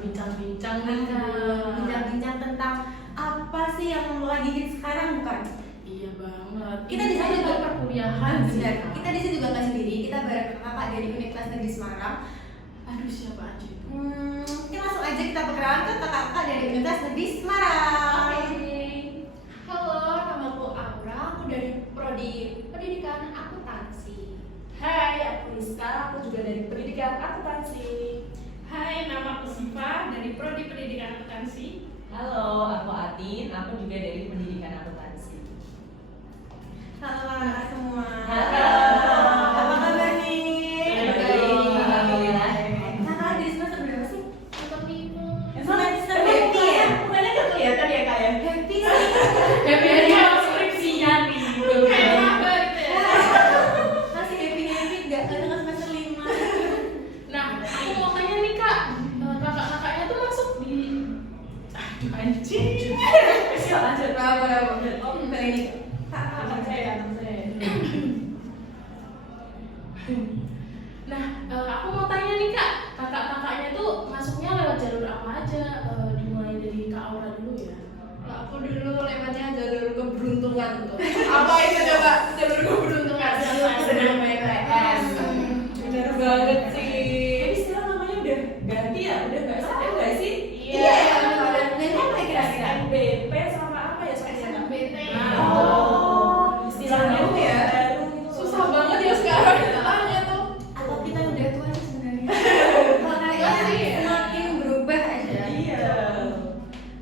berbincang-bincang nih Kak. Bincang-bincang tentang apa sih yang lagi hit sekarang, bukan? Iya banget. Kita di sini juga perkuliahan sih. benar. Kita di sini juga nggak sendiri. Kita bareng kakak dari Universitas Negeri Semarang. Aduh, siapa aja itu? Mungkin langsung aja kita perkenalan ke kakak dari Universitas Negeri Semarang. Halo, namaku Aura, aku dari Prodi Pendidikan Akuntansi. Hai, aku Rizka, aku juga dari Pendidikan Akuntansi. Hai, nama aku Siva dari Prodi Pendidikan Akuntansi. Halo, aku Atin, aku juga dari Pendidikan Akuntansi. Halo kakak semua. Halo. Apa kabar nih? Baik, alhamdulillah. Kakak di semester berapa sih? Untuk Mimo. Semester happy ya? Mukanya gak kelihatan ya kak ya? Happy sih. Happy aja skripsian nih. Kayak apa gitu ya? Masih happy nggak? Karena kan semester 5. Nah, aku mau tanya nih Kak, kakak-kakaknya tuh masuk di Anjing. Siap lanjut. Bravo. Kali ini Akan saya. Nah, aku mau tanya nih Kak, kakak-kakaknya tuh masuknya lewat jalur apa aja? Dimulai dari Kak Aura dulu ya. Aku dulu lewatnya jalur keberuntungan tuh. Apa itu coba jalur keberuntungan? Sedang PTN. bener banget sih. Tapi sekarang namanya udah ganti ya? Udah nggak sadar nggak sih? Iya, dan apa kira-kira? SNBP sama apa ya soalnya? SNBT. Oh, istilahnya Jauh ya? baru gitu. Susah banget ya sekarang tanya tuh. Atau kita udah tua sih sebenarnya? Kalau Iya sih. kayaknya semakin berubah aja. Iya.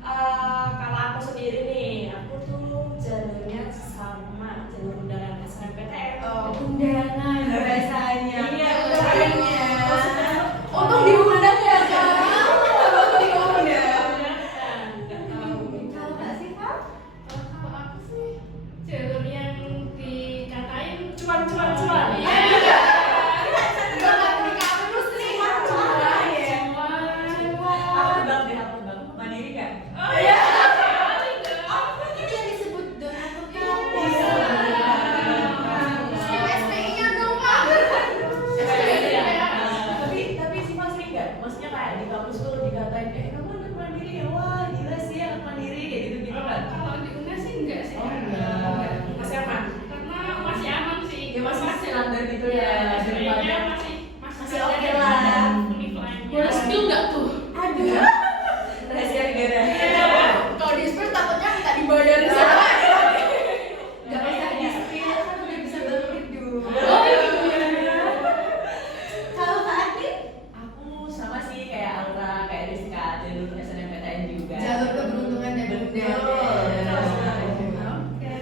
Kalau aku sendiri nih, aku tuh jalurnya sama jalur undangan SNMPTN. Oh, undangan bahasanya. Iya, undangannya. Untung diundang ya kak. Untung diundang. Nggak tahu. Kalau nggak sih, Pak? Kalau aku sih jalur yang dikatain Cuan. Iya. Enggak dikatain terus nih. Aku tebak deh, aku tebak. Mandiri kan? Oh iya. Itu yang disebut donatur kampus. Iya. SPI-nya dong kak. Tapi sih mas sering nggak? Maksudnya kayak di kampus tuh dikatain, kamu anak mandiri ya? Wah gila sih anak mandiri kayak gitu-gitu kan? Kalau di UNES sih enggak sih. Oh enggak. Masih aman? Karena masih aman sih. Ya masih standar gitu ya. Kayaknya Masih oke lah. Univ lainnya. Boleh spill nggak tuh? Aduh. Rahasia negara. Kalau di spill takutnya kita dibayar sama. Nggak usah di-spill, kan udah bisa balik dulu. Oh iya. Kalau Kak Adit? Aku sama sih kayak Aura, kayak Rizka, jalur SNMPTN juga. Jalur keberuntungan dan Betul. Oke.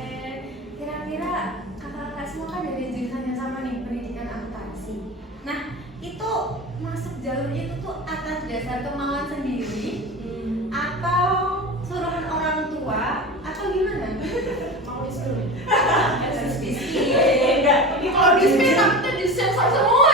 Kira-kira kakak-kakak semua kan dari jurusan yang sama nih, pendidikan akuntansi. Nah, itu masuk jalurnya itu tuh atas dasar kemauan sendiri atau suruhan orang tua atau gimana? Mau di spill nih? Enggak. Kalau di spill takutnya disensor semua.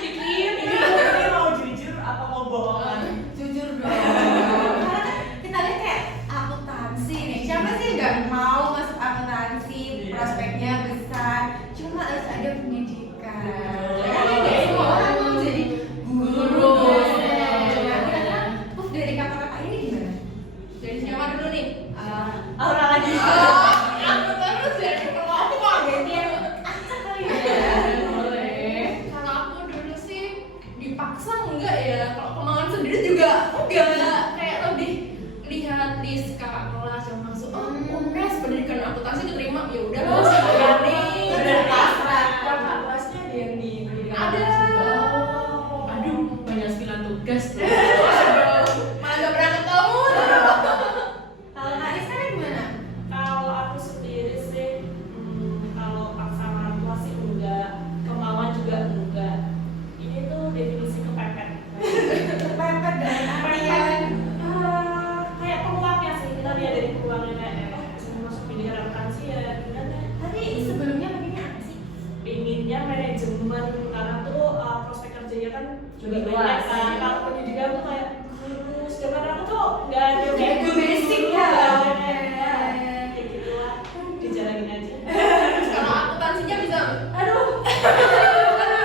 Ini mau jujur apa mau bohongan? Jujur dong. Karena kan kita lihat kayak akuntansi nih. Siapa sih nggak mau masuk akuntansi? Iya. Prospeknya besar. Cuma harus ada pendidikan. Betul. Karena nggak semua orang mau jadi guru. Iya. Nah, kira-kira dari kakak-kakak ini gimana? Dari siapa dulu nih? Aura lagi. Aku terus jadi kelompok gitu. Acak kali ya. Boleh. Kalau aku dulu sih dipaksa enggak ya. Kalau kemauan sendiri juga enggak. Kayak lebih lihat list kakak kelas yang masuk. Oh, UNES pendidikan akuntansi diterima. Ya udah lah, sekali. Udah pasrah. Kakak kelasnya ada yang di pendidikan Ada. akuntansi. Aduh, banyak spillan tugas tuh. Malah gak pernah ketemu. Kalau Kak Rizka gimana? Kalau aku sendiri sih, kalau paksa orang tua sih enggak, kemauan juga enggak. Ini tuh definisi kepepet. Kepepet dari artian. Kayak peluangnya sih, kita lihat dari peluangnya kayak bisa masuk pendidikan akuntansi ya gimana? Tapi sebelumnya pengennya apa sih? Pinginnya manajemen karena tuh prospek kerjanya kan juga Lebih banyak luas. kan. Kalau pendidikan tuh kayak lulus, sedangkan aku tuh nggak ada kayak Itu basic ya. kayak gitu lah, dijalanin aja. Kalau akuntansinya bisa. Aduh,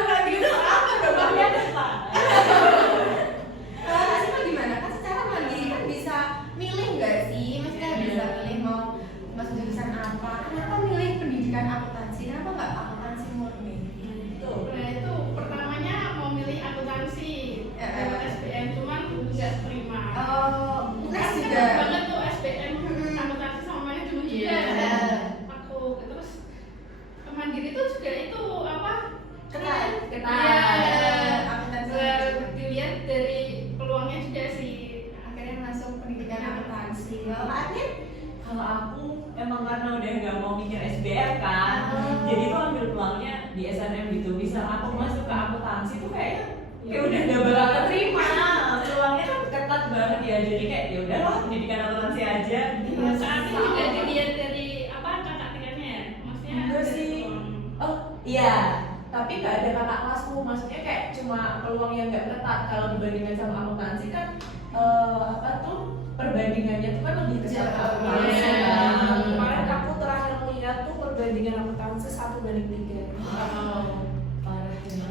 Kan gitu apa dong? Bahaya deh, Pak. karena udah nggak mau mikir SBM kan, jadi tuh ambil peluangnya di SNM gitu. Misal aku masuk ke akuntansi tuh kayak udah nggak bakal keterima, peluangnya kan ketat banget ya. Jadi kayak ya udahlah pendidikan akuntansi aja. Saat ini juga dilihat dari apa kakak tingkatnya ya? Maksudnya Enggak dari sih. peluang. Oh iya, tapi nggak ada kakak kelasku. Maksudnya kayak cuma peluang yang nggak ketat. Kalau dibandingkan sama akuntansi kan apa tuh perbandingannya tuh kan lebih ketat. Kemarin aku terakhir melihat tuh perbandingan akuntansi 1:3.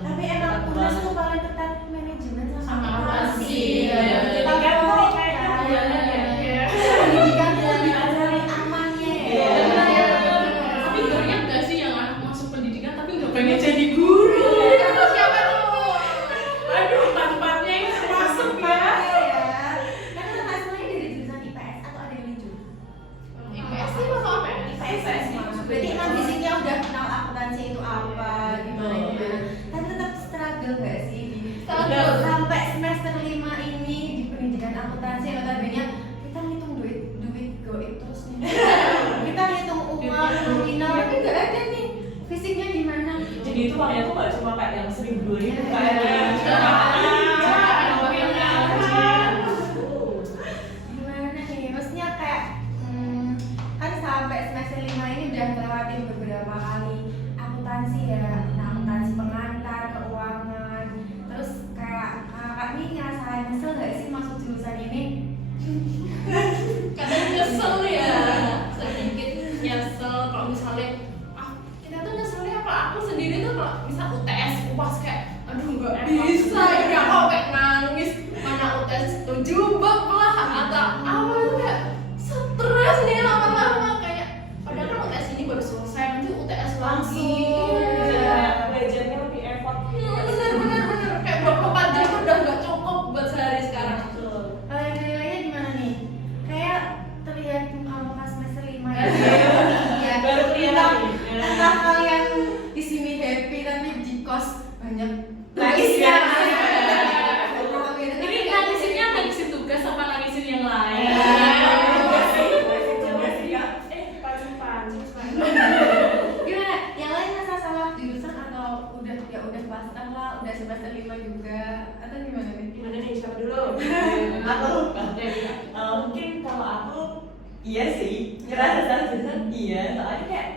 Tapi emang UNES tuh paling ketat manajemen sama akuntansi. Iya. Tapi Kan kok kayaknya kan bulannya ya. pendidikan tuh lebih cari amannya ya. Tapi banyak gak sih yang anak masuk pendidikan tapi nggak pengen jadi guru? Siapa tuh? Aduh, empat-empatnya yang masuk ya. Kan kakak semuanya dari jurusan IPS atau ada yang lucu? IPS sih masuk apa ya? IPS. Berarti emang basicnya udah kenal akuntansi itu apa, gimana. Tapi tetap struggle gak sih? Struggle. Sampai semester 5 ini di pendidikan akuntansi yang notabene kita ngitung duit goib terus nih. Kita ngitung uang nominal tapi nggak ada nih fisiknya gimana. Jadi itu uangnya tuh nggak cuma kayak yang 1.000-2.000 kayak Gimana nih? Maksudnya kayak kan sampai semester 5 ini udah lewatin beberapa kali akuntansi ya. Nah, akuntansi pengantar, keuangan. Terus kayak kakak nih ngerasain nyesel gak sih masuk jurusan ini? Kadang nyesel ya, sedikit nyesel kalau misalnya kita tuh nyeselnya kalau aku sendiri tuh kalau misal UTS pas kayak aduh nggak bisa ya aku kayak nangis mana UTS jubah lah atau apa itu kayak stres nih lama-lama kayak padahal kan UTS ini baru selesai nanti UTS lagi. Belajarnya lebih effort. Bener kayak 24 jam udah nggak cukup buat sehari sekarang. Kalau yang nilainya gimana nih? Kayak terlihat muka-muka semester 5 ya. Iya. Baru kelihatan. Entah kalian di sini happy tapi di kos banyak nangisnya. Ini nangisinnya nangisin tugas apa nangisin yang lain? Gimana? Yang lain merasa salah jurusan atau udah ya udah pasang lah, udah semester 5 juga atau gimana nih? Gimana nih, siapa dulu? aku mungkin kalau aku iya sih ngerasa salah jurusan iya, soalnya kayak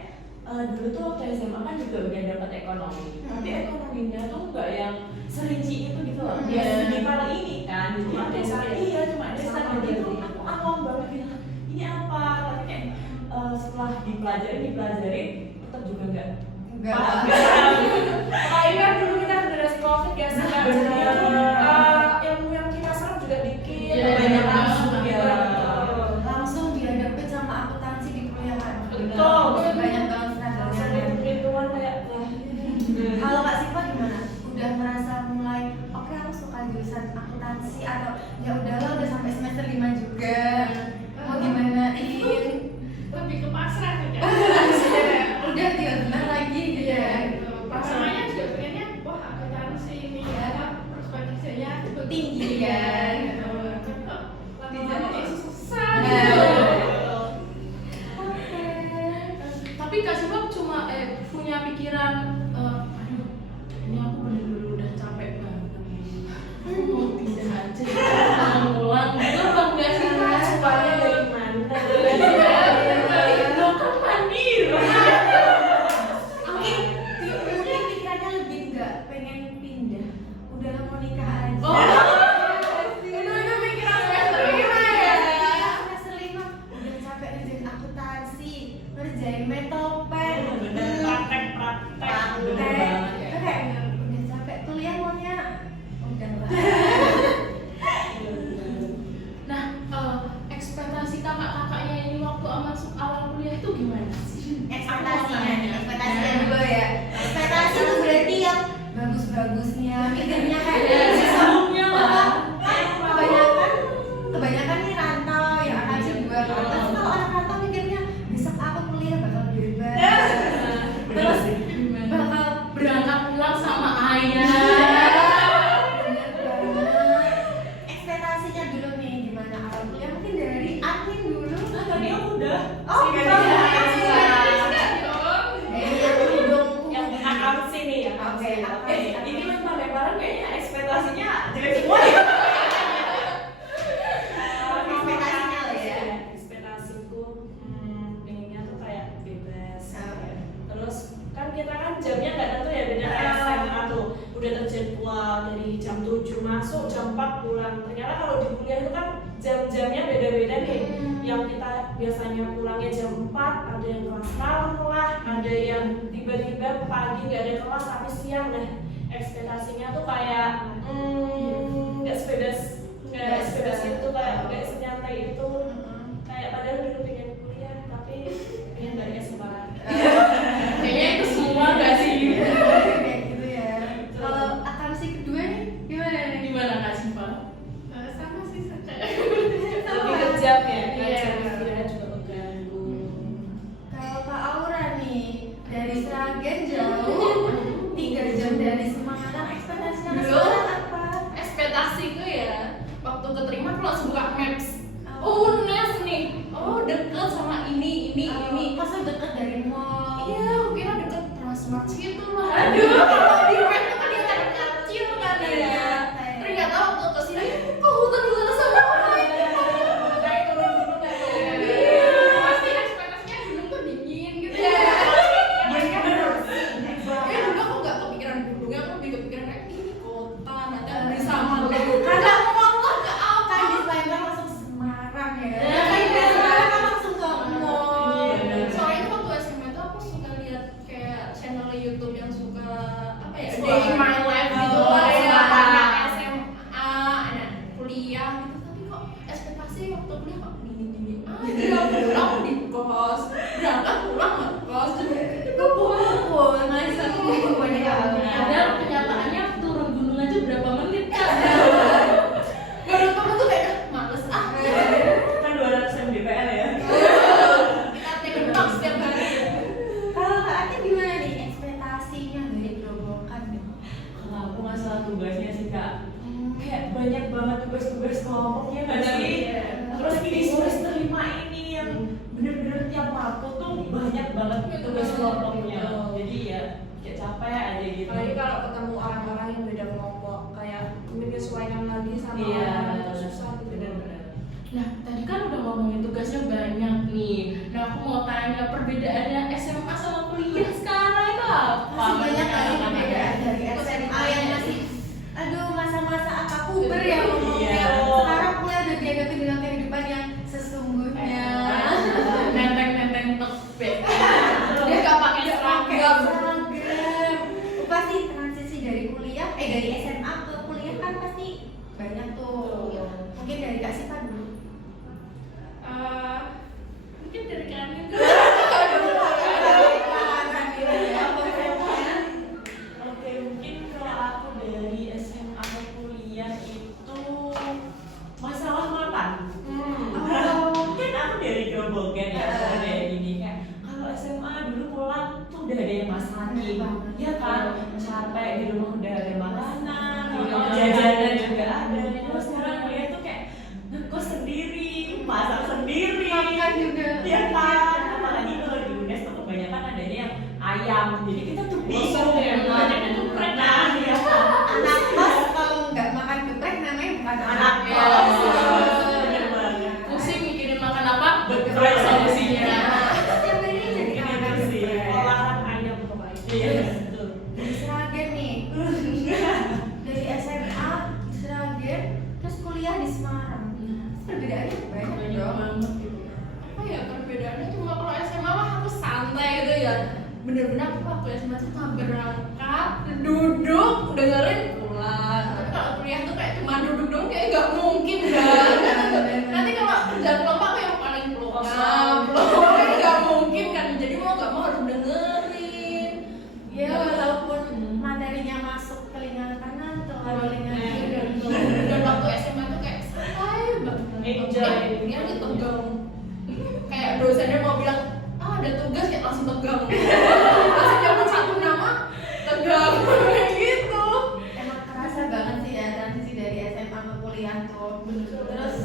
dulu tuh waktu SMA kan juga udah dapat ekonomi, tapi ekonominya tuh nggak yang serinci itu gitu loh. Ya di kepala ini kan, jadi Cuma aku dasar ya? iya cuma dasar. Sama Jadi gitu. tuh aku awam banget gitu, ini apa? Tapi kayak setelah dipelajarin tetap juga nggak Enggak. paham. Kalau ini kan dulu kita generasi COVID ya, Bener. jadi ilmu yang kita serap juga dikit. Iya, banyak iya, langsung iya. ya. Langsung dihadapin sama akuntansi di kuliah kan. Betul. Banyak banget Langsung struggle-nya. hitung-hitungan kayak Kalau Kak Siva gimana? Udah merasa mulai oke aku suka jurusan akuntansi atau ya udahlah udah sampai semester 5 juga. Mau gimana? Lebih ke pasrah gitu. Udah tinggal benar lagi gitu ya. Pasangannya juga pengennya wah akuntansi ini ya prospek kerjanya cukup Tinggi kan. Tapi kok lama-lama kok susah Nah. gitu. Oke. Tapi Kak Siva cuma punya pikiran aduh ini aku bener-bener udah capek banget mau pindah aja pulang gitu bang gak sih Kak? supaya dari mana? Lo kan mandiri. Mungkin pikirannya lebih nggak pengen pindah. Udah mau nikah aja. Oh. Oke, apa sih? Ini lempar-lemparan kayaknya ekspektasinya jelek semua ya. Ekspektasinya lah ya. Ekspektasiku pengennya tuh kayak bebas. Oke. Terus kan kita kan jamnya nggak tentu ya, beda kayak SMA tuh udah terjadwal dari jam 7 masuk, jam 4 pulang. Ternyata kalau di kuliah itu kan jam-jamnya beda-beda nih. Yang kita biasanya pulangnya jam 4, ada yang kelas malam lah, ada yang tiba-tiba pagi nggak ada kelas tapi siang. Nah, ekspektasinya tuh kayak nggak sebebas itu, kayak nggak senyantai itu. Kayak padahal dulu pengen kuliah tapi pengen dari SMA. Kayaknya itu semua nggak sih? Kayak gitu ya. Kalau akamsi kedua nih gimana nih? Gimana Kak Siva? Sama sih saja. Lebih kejam ya, Iya. jam istirahat juga mengganggu. Kalau Kak Aura nih dari Sragen jauh 3 jam dari Semarang, ekspektasinya ke Dulu? Semarang apa? Ekspektasiku ya, waktu keterima aku langsung buka maps. Oh, UNES nih. Oh, deket sama ini. Masa deket dari mall? Iya, aku kira deket Transmart gitu lah. Aduh, kalau di web itu kan dia kan kecil kan ya. Ternyata waktu kesini, kok hutan-hutan sama kayak turun gunung kayak Pasti ekspektasinya gunung tuh dingin gitu Iya. ya. Dulu aku nggak kepikiran gunungnya, aku lebih kepikiran kayak ini kota, nanti ada di Samarinda. Karena aku mau ke apa? Kan disclaimer langsung Semarang ya. Kan dari Semarang kan langsung ke mall. Soalnya itu waktu SMA itu aku suka lihat kayak channel YouTube yang suka apa ya, Explore. Day in My Life gitu Oh, lah, iya. anak SMA, anak kuliah gitu. Tapi kok ekspektasi waktu kuliah kok gini-gini aja. Pulang di kos, berangkat pulang ngekos. Kumpul, masa kumpul ya. Padahal kenyataannya turun gunung aja berapa menit Kak? Baru temen tuh kayak males Kan 200 mdpl ya. kita take box setiap hari. Kalau Kak Ati gimana nih ekspektasinya dari Gerobokan nih? Kalau aku masalah tugasnya sih Kak, kayak banyak banget tugas-tugas kelompoknya nggak sih? Terus ini semester 5 ini yang bener-bener tiap waktu tuh banyak banget tugas kelompoknya. Jadi ya kayak capek aja gitu. Apalagi kalau ketemu orang-orang yang beda kelompok, kayak menyesuaikan lagi sama Iya, orang itu susah gitu. bener-bener. Nah, tadi kan udah ngomongin tugasnya banyak nih. Nah, aku mau tanya perbedaannya SMA sama kuliah sekarang itu apa? Masih banyak lagi perbedaan dari SMA yang masih aduh masa-masa apa puber ya ngomongnya. Iya. Sekarang kuliah udah dihadapi dengan kehidupan yang sesungguhnya. Nenteng-nenteng tebet. Dia gak pakai seragam. Seragam. Pasti transisi dari kuliah, dari SMA ke kuliah kan pasti banyak tuh. Mungkin dari Kak Siva dulu. Mungkin dari kami tuh. Oke, mungkin kalau aku dari SMA ke kuliah itu masalah makan. Mungkin aku dari Gerobokan ya, ada ini kayak kalau SMA dulu pulang tuh udah ada yang masakin, ya kan? Capek di rumah udah ada makanan, jajanan juga ada. Kalau sekarang kuliah tuh kayak ngekos sendiri, masak sendiri, Makan juga. ya kan? Apalagi kalau di UNES tuh kebanyakan adanya yang ayam, jadi kita tuh bingung ya, ya. banyaknya tuh geprek. Nah, ya. Anak kos kalau nggak makan geprek namanya bukan Anak ya. kos. Bener banget. Pusing mikirin makan apa? Betul. Geprek solusinya. Setiap hari jadi Ini anak sih. Olahan ayam pokoknya. Iya, betul. dari Sragen nih. Dari SMA di Sragen, terus kuliah di Semarang. Perbedaannya banyak Banyak dong. banget gitu. Apa ya perbedaannya, cuma kalau SMA mah aku santai gitu ya. Bener-bener aku waktu SMA tuh cuma berangkat, duduk, dengerin, pulang. Tapi kalau kuliah tuh kayak cuma duduk dong, kayak gak mungkin kan. Nanti kalau kerja kelompok aku yang paling peluk gak mungkin kan. Jadi mau gak mau harus dengerin. Ya walaupun materinya masuk telinga kanan atau telinga kiri. Dan waktu SMA tuh kayak santai banget. Enjoy. Dia tegang. Kayak dosennya mau bilang, ada tugas kayak langsung tegang. Langsung nyebut satu nama, tegang. Kayak gitu. Emang kerasa banget sih ya transisi dari SMA ke kuliah tuh. Terus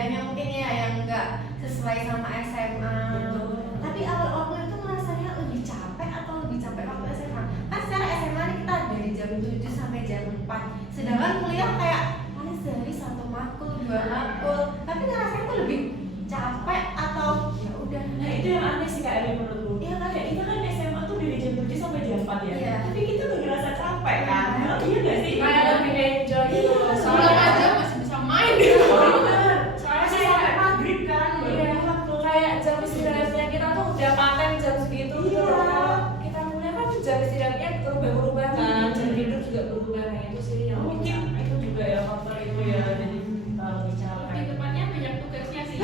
kuliahnya mungkin ya yang nggak sesuai sama SMA. Tapi awal waktu itu merasanya lebih capek atau lebih capek waktu SMA? Kan secara SMA nih kita dari jam 7 sampai jam 4. Sedangkan kuliah kayak paling sehari 1 makul, 2 makul. Tapi ngerasain tuh lebih capek atau ya udah. Nah itu yang aneh sih Kak Eli menurutku. Iya kan? Kayak kita kan SMA tuh dari jam 7 sampai jam 4 ya. Iya. Tapi kita udah ngerasa capek kan? Iya. Iya nggak sih? Kayak lebih enjoy gitu. Iya. Sebelum aja masih bisa main gitu. Soalnya Masih kayak sampai maghrib kan? iya, kayak jam istirahatnya kita tuh udah paten jam segitu gitu loh. Kalau kita kuliah kan jam istirahatnya berubah-ubah kan, jam tidur juga berubah kayak itu sih yang Mungkin itu juga ya faktor itu ya. Jadi lebih capek. Lebih tepatnya banyak tugasnya sih.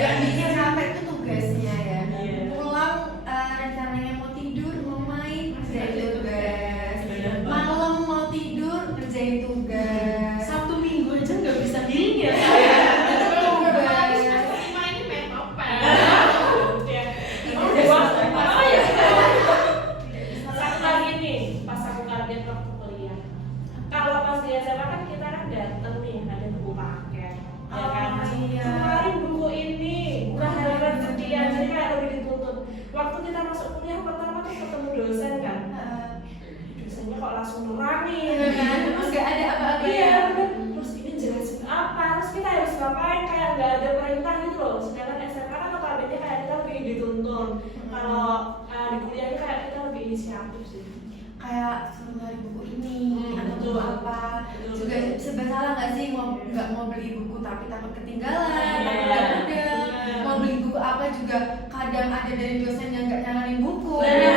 Yang bikin capek itu tugasnya ya. Iya. Pulang rencananya mau tidur, mau main, kerjain tugas. Bener banget. Malam mau tidur, kerjain tugas. Sabtu Minggu aja nggak bisa healing ya. Apalagi semester 5 ini main topeng. Ya. Oh, dewasa. Apa ya? Satu lagi nih, pas aku kaget waktu kuliah. Kalau pas di SMA kan kita kan dateng nih, ada buku paket, ya kan? Oh, iya. Kemarin buku ini, bukan halaman sekian, jadi kayak lebih dituntut. Waktu kita masuk kuliah pertama tuh ketemu dosen kan, dosennya kok langsung nerangin, Iya kan? Terus gak ada apa-apa Iya, ya. bener. Terus ini jelasin apa, terus kita harus ngapain, kayak nggak ada perintah gitu loh. Sedangkan SMA kan notabene kayak kita lebih dituntun. Kalau di kuliah ini kayak kita lebih inisiatif sih. Kayak suruh nyari buku ini atau betul. buku apa. Betul, Juga betul. serba salah nggak sih nggak mau beli buku tapi takut ketinggalan, Iya, takut nggak ada. bener. Mau beli buku apa juga kadang ada dari dosen yang nggak nyaranin buku. Bener.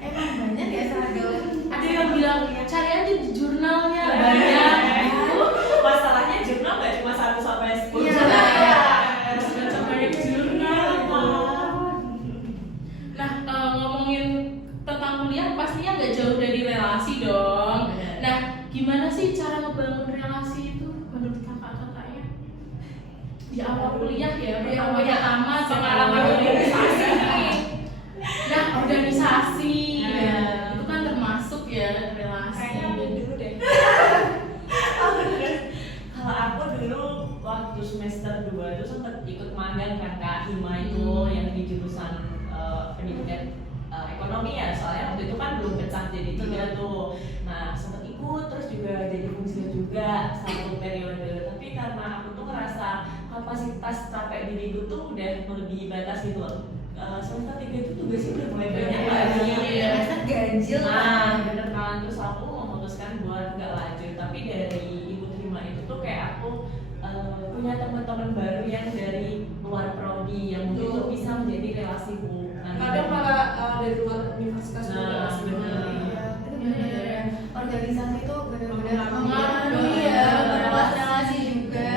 Emang banyak ya struggle. Ada yang bilang cari aja di jurnalnya Iya. banyak. Masalahnya jurnal nggak cuma 1 sampai 10. Iya. Harus baca banyak jurnal. Nah, ngomongin tentang kuliah pastinya nggak jauh dari relasi dong. Bener. Nah, gimana sih cara ngebangun relasi itu menurut kakak-kakaknya? Di awal kuliah ya, pertama pengalaman organisasi. Nah, organisasi Iya. ya, itu kan termasuk ya relasi. Kayaknya ambil dulu deh. Kalau aku dulu waktu semester 2 itu sempat ikut magang kan Kak Hima itu yang di jurusan pendidikan ekonomi ya, soalnya waktu itu kan belum pecah jadi 3 tuh. Nah sempat ikut terus juga jadi fungsi juga 1 periode. Tapi karena aku tuh ngerasa kapasitas capek diriku tuh udah melebihi batas gitu loh. Semester 3 itu tugasnya udah mulai banyak lagi. Iya. Semester ganjil Nah, lah. bener kan, terus aku memutuskan buat nggak lanjut. Tapi dari Ibu Terima itu tuh kayak aku punya teman-teman baru yang dari luar prodi yang mungkin tuh bisa menjadi relasiku. Kadang malah dari luar universitas juga Nah, masih bener. Iya, itu bener-bener ya. Organisasi itu benar-benar Mempengaruhi. mempengaruhi ya, memperluas relasi juga.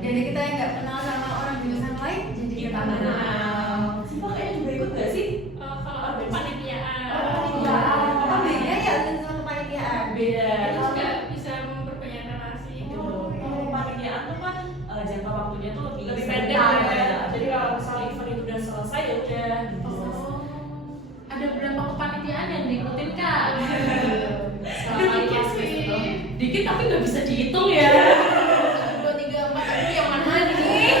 Jadi kita yang nggak kenal sama orang jurusan lain, jadi kita kenal. Siapa kayaknya juga ikut nggak sih? Kalau aku kepanitiaan. Oh, beda ya dengan kepanitiaan. Beda. Itu juga bisa memperbanyak relasi. Kalau kepanitiaan tuh kan jangka waktunya tuh lebih lebih sebentar pendek ya. ya. Jadi kalau misalnya event itu udah selesai ya udah gitu. Ada berapa kepanitiaan yang diikutin kak? Dikit sih. Dikit tapi nggak bisa dihitung ya. 1, 2, 3, 4 ini yang mana nih?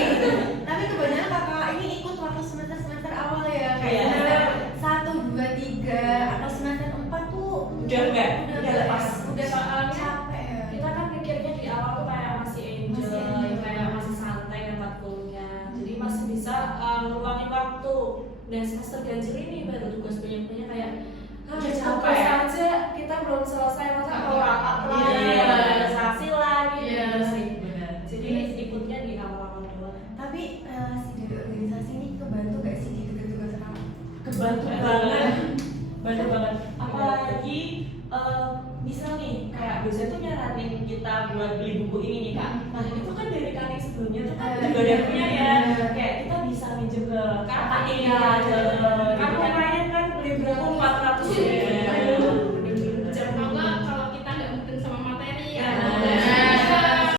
Tapi kebanyakan kakak ini ikut waktu semester awal ya, kayak Iya. semester 1, 2, 3 atau semester 4 tuh Udah enggak? Udah lepas. udah Soalnya capek ya. Kita kan mikirnya di awal tuh kayak masih enjoy, Masih enjoy. kayak masih santai dapat kuliah. Jadi masih bisa ngeluangin waktu. Dan semester ganjil ini baru tugas banyak-banyak kayak Udah capek tugas ya? aja kita belum selesai masa Nggak mau rapat bisa. lagi, Iya. organisasi lagi, Iya. gitu sih. Benar. Jadi ikutnya di awal-awal doang. Tapi relasi dari organisasi ini kebantu gak sih di tugas-tugas kamu? Kebantu banget. Bantu banget. Apalagi misal nih kayak dosen tuh nyaranin kita buat beli buku ini nih Kak. Nah itu kan dari kaning sebelumnya tuh kan juga udah punya ya. Kayak kita bisa minjem ke kakak Iya, gitu. kan lumayan kan beli buku 400 Iya. ribu.